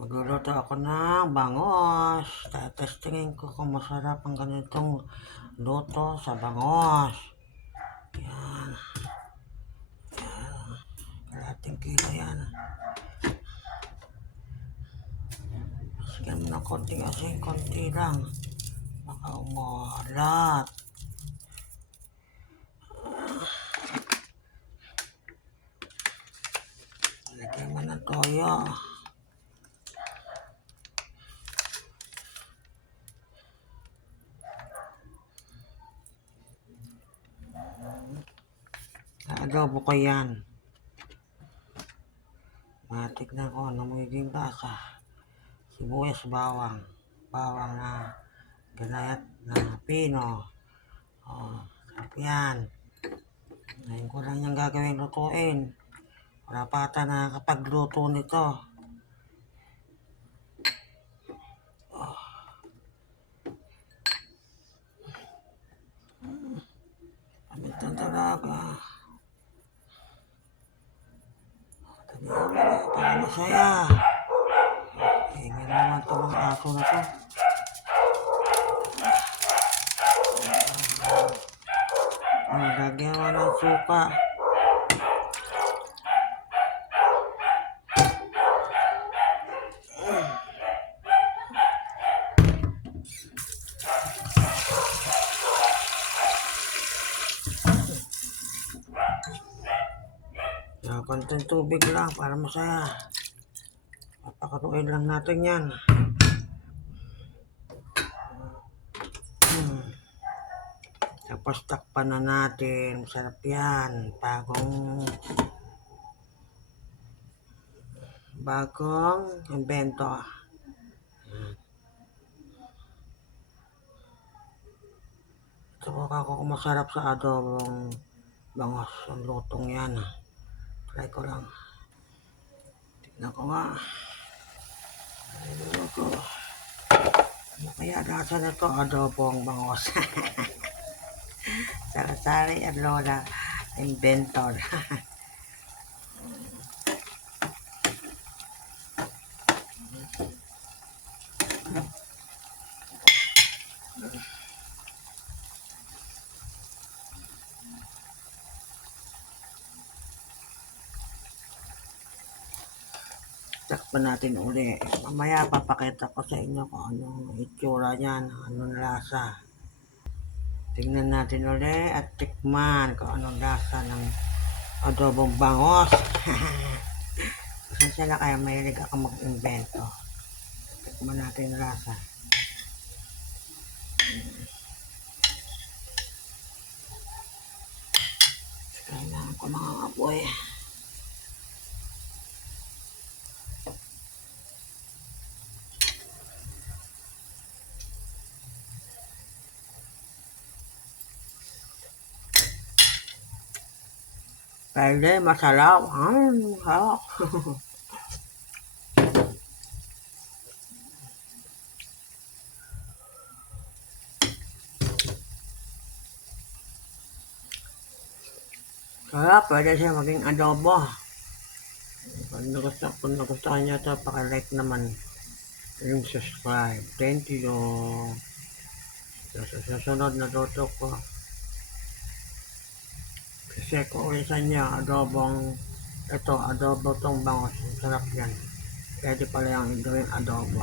Magluluto ako ng bangos. Testingin ko kung masarap ang ganitong luto sa bangos. Yan. Yan. Kalating kilo yan. Sige mo ng konting asin, konti lang. Baka umalat. Lagyan mo ng toyo. Adobo ko yan. Matignan ko ano magiging lasa. Sibuyas, bawang. Bawang na ganayat na pino. Sarap yan. Ngayon ko lang yung gagawin lutuin. Wala pa ata nakakapagluto nito. Pamitan talaga. Tabihan mo na para masaya. Hingi naman ito ng aso na to. Lagyan mo ng suka. Konting tubig lang para masaya. Papakaluin lang natin yan. Tapos takpan na natin. Masarap yan. Bagong invento. Ito ko kako masarap sa adobong bangos. Ang lutong yan. Try ko lang. Tignan ko nga. Ayun ko. Ano kaya nasa na ito? Adobong bangos. Sari-sari at lola. Inventor. Takpan natin uli. Mamaya papakita ko sa inyo kung anong itsura niyan, anong lasa. Tingnan natin uli at tikman kung anong lasa ng adobong bangos. Kasi na kaya mahilig ako mag-invento. Tikman natin yung lasa. Kailangan ko ng apoy. Pwede, masarap. Sarap. Sarap, pwede siya maging adobo. Kung nagustuhan nyo ito, paka-like naman. Yung subscribe. Thank you. Sa susunod na luto ko. Kasi kung ulisan niya, adobo tong bangos. Sarap yan. Pwede pala yung gawin adobo.